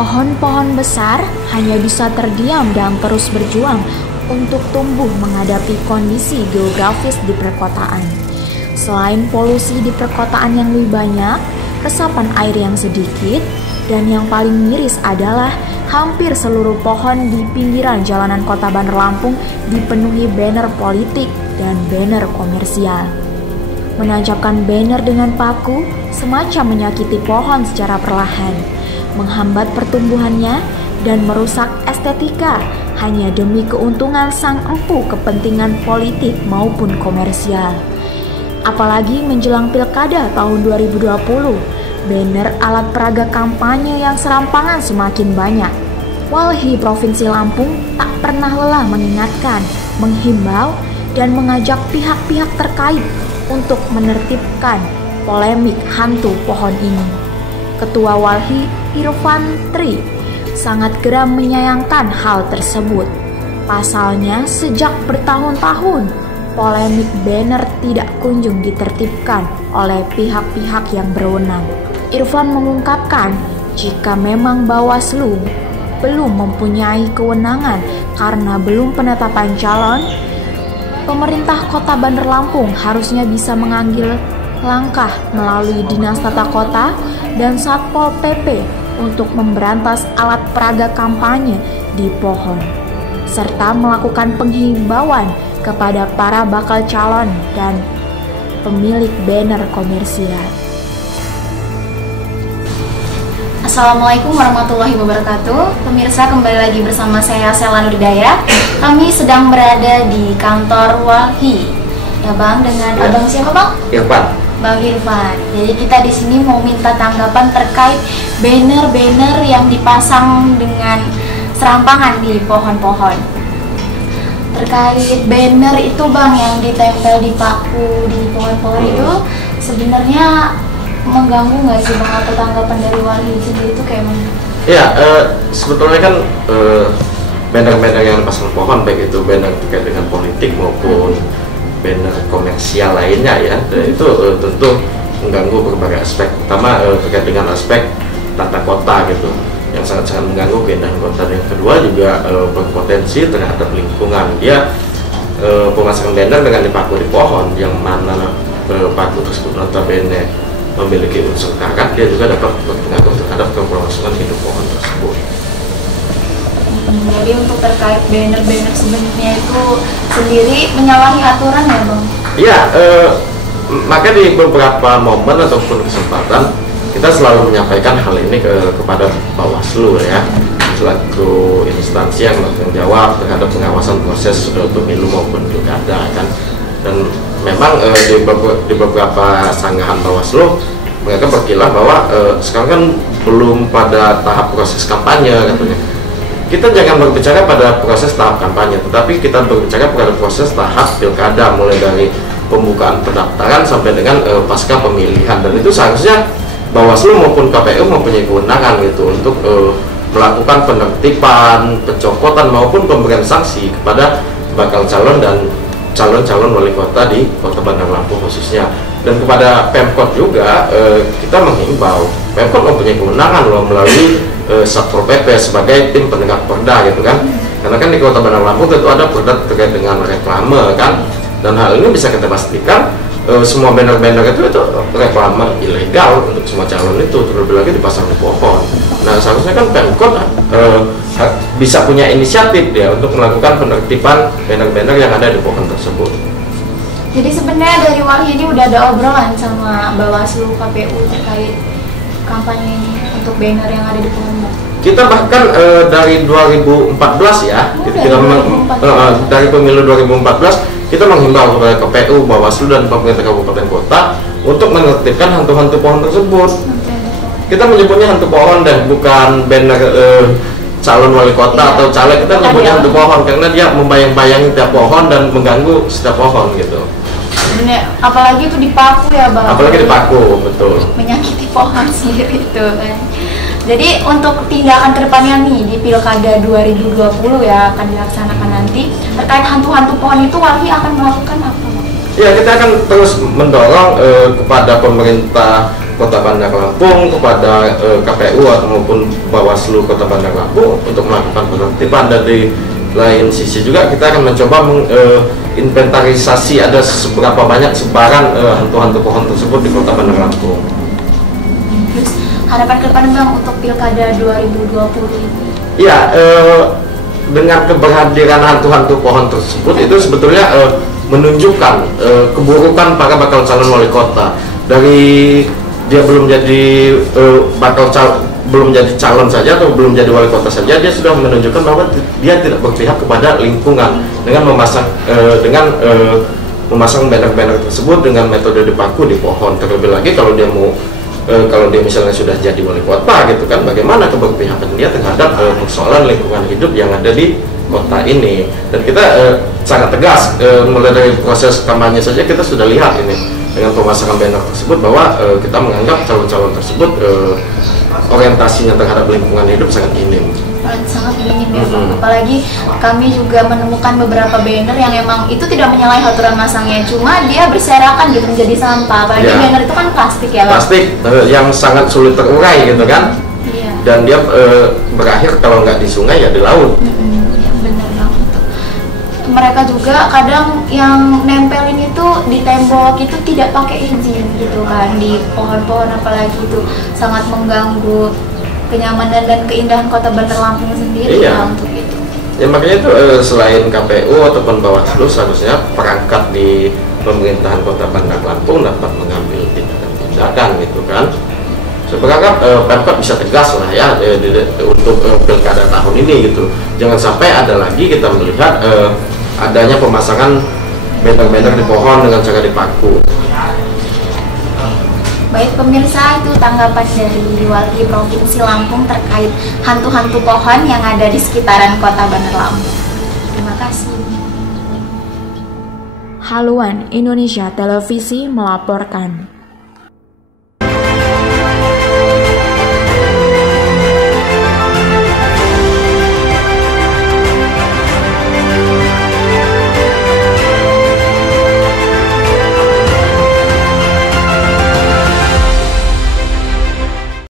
Pohon-pohon besar hanya bisa terdiam dan terus berjuang untuk tumbuh menghadapi kondisi geografis di perkotaan. Selain polusi di perkotaan yang lebih banyak, resapan air yang sedikit, dan yang paling miris adalah hampir seluruh pohon di pinggiran jalanan kota Bandar Lampung dipenuhi banner politik dan banner komersial. Menancapkan banner dengan paku semacam menyakiti pohon secara perlahan, menghambat pertumbuhannya dan merusak estetika hanya demi keuntungan sang empu kepentingan politik maupun komersial. Apalagi menjelang pilkada tahun 2020, banner alat peraga kampanye yang serampangan semakin banyak. Walhi Provinsi Lampung tak pernah lelah mengingatkan, menghimbau, dan mengajak pihak-pihak terkait untuk menertibkan polemik hantu pohon ini. Ketua Walhi Irfan Tri sangat geram menyayangkan hal tersebut. Pasalnya sejak bertahun-tahun polemik banner tidak kunjung ditertibkan oleh pihak-pihak yang berwenang. Irfan mengungkapkan jika memang Bawaslu belum mempunyai kewenangan karena belum penetapan calon, pemerintah Kota Bandar Lampung harusnya bisa mengambil langkah melalui Dinas Tata Kota dan Satpol PP untuk memberantas alat peraga kampanye di pohon, serta melakukan penghimbauan kepada para bakal calon dan pemilik banner komersial. Assalamualaikum warahmatullahi wabarakatuh. Pemirsa, kembali lagi bersama saya Sela Nurdaya. Kami sedang berada di kantor Walhi. Ya Bang, dengan Abang siapa Bang? Irfan. Bang Irfan. Jadi kita di sini mau minta tanggapan terkait banner-banner yang dipasang dengan serampangan di pohon-pohon. Terkait banner itu Bang yang ditempel di paku di pohon-pohon itu sebenarnya mengganggu nggak sih Bang, atau tanggapan dari Walhi sendiri itu kayak mana? Ya, sebetulnya kan banner-banner yang dipasang pohon, baik itu banner terkait dengan politik maupun banner komersial lainnya ya, dan itu tentu mengganggu berbagai aspek, terutama terkait dengan aspek tata kota gitu, yang sangat-sangat mengganggu keindahan kota. Dan yang kedua juga berpotensi terhadap lingkungan. Dia pemasangan banner dengan dipaku di pohon, yang mana paku tersebut notabene memiliki unsur karat, dia juga dapat berpengaruh terhadap keberlangsungan hidup pohon tersebut. Jadi untuk terkait banner-banner sebenarnya itu sendiri menyalahi aturan ya Bang? Iya, maka di beberapa momen ataupun kesempatan kita selalu menyampaikan hal ini kepada Bawaslu ya, selaku instansi yang bertanggung jawab terhadap pengawasan proses pemilu maupun pilkada kan. Dan memang di beberapa sanggahan Bawaslu mereka berkilah bahwa sekarang kan belum pada tahap proses kampanye katanya. Kita jangan berbicara pada proses tahap kampanye, tetapi kita berbicara pada proses tahap pilkada, mulai dari pembukaan pendaftaran sampai dengan pasca pemilihan. Dan itu seharusnya Bawaslu maupun KPU mempunyai kewenangan gitu untuk melakukan penertiban, pencopotan maupun pemberian sanksi kepada bakal calon dan calon-calon wali kota di Kota Bandar Lampung khususnya. Dan kepada Pemkot juga kita menghimbau, Pemkot mempunyai kewenangan loh melalui Satpol PP sebagai tim penegak perda gitu kan, karena kan di Kota Bandar Lampung tentu ada perda terkait dengan reklame kan, dan hal ini bisa kita pastikan semua banner-banner itu reklame ilegal untuk semua calon itu, terlebih lagi dipasang di pohon. Nah seharusnya kan Pemkot bisa punya inisiatif ya untuk melakukan penertiban banner-banner yang ada di pohon tersebut. Jadi sebenarnya dari Walhi ini udah ada obrolan sama Bawaslu KPU terkait kampanye ini untuk banner yang ada di pohon. Kita bahkan dari 2014 ya, dari pemilu 2014 kita menghimbau kepada KPU, Bawaslu dan pemerintah kabupaten kota untuk menertibkan hantu-hantu pohon tersebut. Kita menyebutnya hantu pohon dan bukan banner calon wali kota atau caleg. Kita menyebutnya hantu pohon karena dia membayang-bayangi tiap pohon dan mengganggu setiap pohon gitu. Bener, apalagi itu dipaku ya Bang. Apalagi dipaku, betul. Menyakiti pohon sendiri itu kan. Jadi untuk tindakan kedepannya nih di Pilkada 2020 ya akan dilaksanakan nanti terkait hantu-hantu pohon itu, Walhi akan melakukan apa? Ya, kita akan terus mendorong kepada pemerintah Kota Bandar Lampung kepada KPU maupun Bawaslu Kota Bandar Lampung untuk melakukan penertiban. Dan di lain sisi juga kita akan mencoba menginventarisasi ada seberapa banyak sebaran hantu-hantu pohon tersebut di Kota Bandar Lampung. Terus harapan ke depan Bang untuk Pilkada 2020 ini? Ya, dengan keberhadiran hantu-hantu pohon tersebut itu sebetulnya menunjukkan keburukan para bakal calon wali kota. Dari dia belum jadi belum jadi calon saja atau belum jadi wali kota saja, dia sudah menunjukkan bahwa dia tidak berpihak kepada lingkungan dengan memasang banner-banner tersebut dengan metode dipaku di pohon. Terlebih lagi kalau dia misalnya sudah jadi wali kota gitu kan, bagaimana keberpihakan dia terhadap persoalan lingkungan hidup yang ada di kota ini. Dan kita sangat tegas mulai dari proses kampanye saja kita sudah lihat ini dengan pemasangan banner tersebut bahwa kita menganggap calon-calon tersebut orientasinya terhadap lingkungan hidup sangat minim. Sangat minim ya Bang. Apalagi kami juga menemukan beberapa banner yang emang itu tidak menyalahi aturan masangnya, cuma dia berserakan gitu menjadi sampah. Apalagi banner itu kan plastik ya Bang. Plastik yang sangat sulit terurai gitu kan. Iya. Dan dia berakhir kalau nggak di sungai ya di laut. Ya, benar Bang. Mereka juga kadang yang nempelin itu di tembok itu tidak pakai izin gitu kan, di pohon-pohon apalagi itu sangat mengganggu kenyamanan dan keindahan Kota Bandar Lampung sendiri. Iya. Untuk itu. Ya makanya itu selain KPU ataupun Bawaslu seharusnya perangkat di pemerintahan Kota Bandar Lampung dapat mengambil tindakan gitu kan. Seberangkat Pemkot bisa tegas lah ya untuk pilkada tahun ini gitu. Jangan sampai ada lagi kita melihat adanya pemasangan banner-banner di pohon dengan cara dipaku. Baik pemirsa, itu tanggapan dari Walhi Provinsi Lampung terkait hantu-hantu pohon yang ada di sekitaran Kota Bandar Lampung. Terima kasih. Haluan Indonesia Televisi melaporkan.